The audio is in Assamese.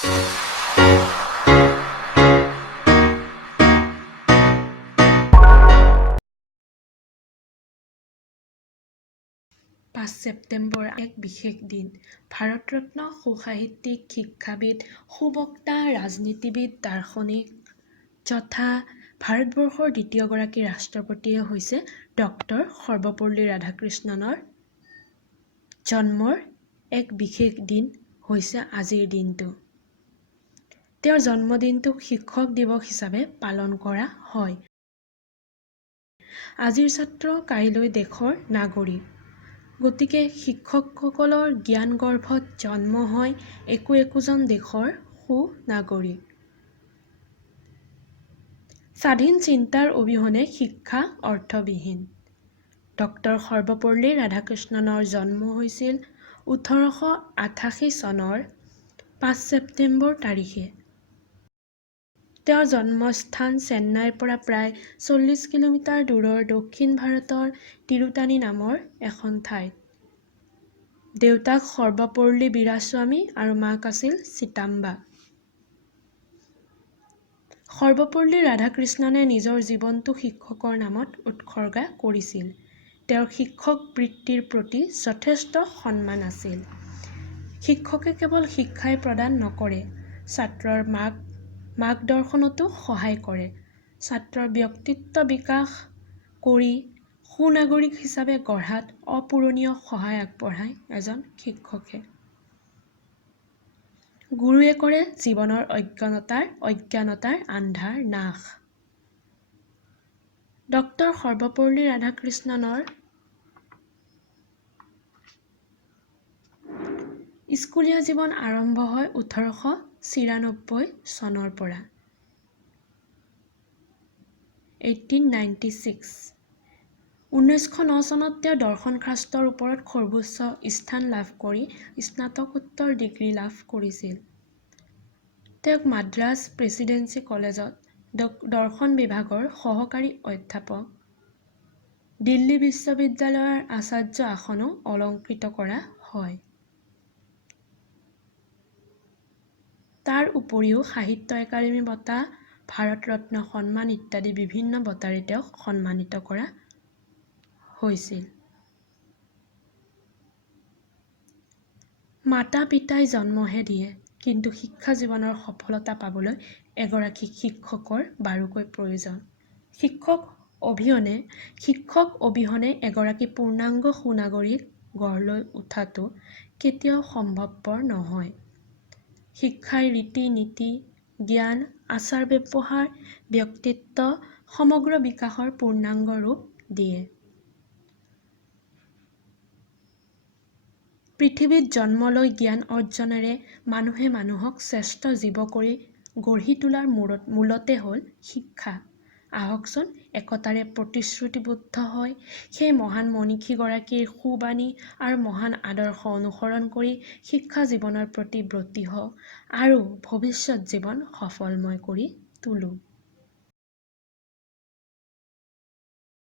5 ছেপ্টেম্বৰ এক বিশেষ দিন। ভাৰতৰত্ন সুসাহিত্যিক, শিক্ষাবিদ, সুবক্তা, ৰাজনীতিবিদ, দাৰ্শনিক তথা ভাৰতবৰ্ষৰ দ্বিতীয়গৰাকী ৰাষ্ট্ৰপতিয়ে হৈছে ডক্টৰ সৰ্বপল্লী ৰাধাকৃষ্ণণৰ জন্মৰ এক বিশেষ দিন হৈছে আজিৰ দিনটো। তেওঁৰ জন্মদিনটোক শিক্ষক দিৱস হিচাপে পালন কৰা হয়। আজিৰ ছাত্ৰ কাইলৈ দেশৰ নাগৰিক। গতিকে শিক্ষকসকলৰ জ্ঞান গৰ্ভত জন্ম হয় একোজন দেশৰ সুনাগৰিক। স্বাধীন চিন্তাৰ অবিহনে শিক্ষা অৰ্থবিহীন। ডক্টৰ সৰ্বপল্লী ৰাধাকৃষ্ণণৰ জন্ম হৈছিল 1888 চনৰ 5 ছেপ্টেম্বৰ তাৰিখে। তেওঁৰ জন্মস্থান চেন্নাইৰ পৰা প্ৰায় 40 কিলোমিটাৰ দূৰৰ দক্ষিণ ভাৰতৰ তিৰুতানী নামৰ এখন ঠাইত। দেউতাক সৰ্বপল্লী বীৰাস্বামী আৰু মাক আছিল চিতাম্বা। সৰ্বপল্লী ৰাধাকৃষ্ণণে নিজৰ জীৱনটো শিক্ষকৰ নামত উৎসৰ্গা কৰিছিল। তেওঁৰ শিক্ষক বৃত্তিৰ প্ৰতি যথেষ্ট সন্মান আছিল। শিক্ষকে কেৱল শিক্ষাই প্ৰদান নকৰে, ছাত্ৰৰ মাৰ্গদৰ্শনতো সহায় কৰে। ছাত্ৰৰ ব্যক্তিত্ব বিকাশ কৰি সুনাগৰিক হিচাপে গঢ়াত অপূৰণীয় সহায় আগবঢ়ায় এজন শিক্ষকে। গুৰুৱে কৰে জীৱনৰ অজ্ঞানতাৰ আন্ধাৰ নাশ। ডক্টৰ সৰ্বপল্লী ৰাধাকৃষ্ণণৰ স্কুলীয়া জীৱন আৰম্ভ হয় 1896 চনৰ পৰা। 1896। 1909 চনত তেওঁ দৰ্শন শাস্ত্ৰৰ ওপৰত সৰ্বোচ্চ স্থান লাভ কৰি স্নাতকোত্তৰ ডিগ্ৰী লাভ কৰিছিল। তেওঁক মাদ্ৰাজ প্ৰেচিডেন্সি কলেজত দৰ্শন বিভাগৰ সহকাৰী অধ্যাপক, দিল্লী বিশ্ববিদ্যালয়ৰ আচাৰ্য আসনো অলংকৃত কৰা হয়। তাৰ উপৰিও সাহিত্য একাডেমী বঁটা, ভাৰত ৰত্ন সন্মান ইত্যাদি বিভিন্ন বঁটাৰে তেওঁক সন্মানিত কৰা হৈছিল। মাতা-পিতাই জন্মহে দিয়ে, কিন্তু শিক্ষা জীৱনৰ সফলতা পাবলৈ এগৰাকী শিক্ষকৰ বাৰুকৈ প্ৰয়োজন। শিক্ষক অবিহনে এগৰাকী পূৰ্ণাংগ সুনাগৰিক গঢ় লৈ উঠাটো কেতিয়াও সম্ভৱপৰ নহয়। শিক্ষাই ৰীতি-নীতি, জ্ঞান, আচাৰ-ব্যৱহাৰ, ব্যক্তিত্ব সমগ্ৰ বিকাশৰ পূৰ্ণাংগ ৰূপ দিয়ে। পৃথিৱীত জন্ম লৈ জ্ঞান অৰ্জনেৰে মানুহে মানুহক শ্ৰেষ্ঠ জীৱ কৰি গঢ়ি তোলাৰ মূলতে হ'ল শিক্ষা। আহকচোন একতাৰে প্ৰতিশ্ৰুতিবদ্ধ হৈ সেই মহান মনীষীগৰাকীৰ সুবাণী আৰু মহান আদৰ্শ অনুসৰণ কৰি শিক্ষা জীৱনৰ প্ৰতি ব্ৰতী হওঁ আৰু ভৱিষ্যত জীৱন সফলময় কৰি তোলোঁ।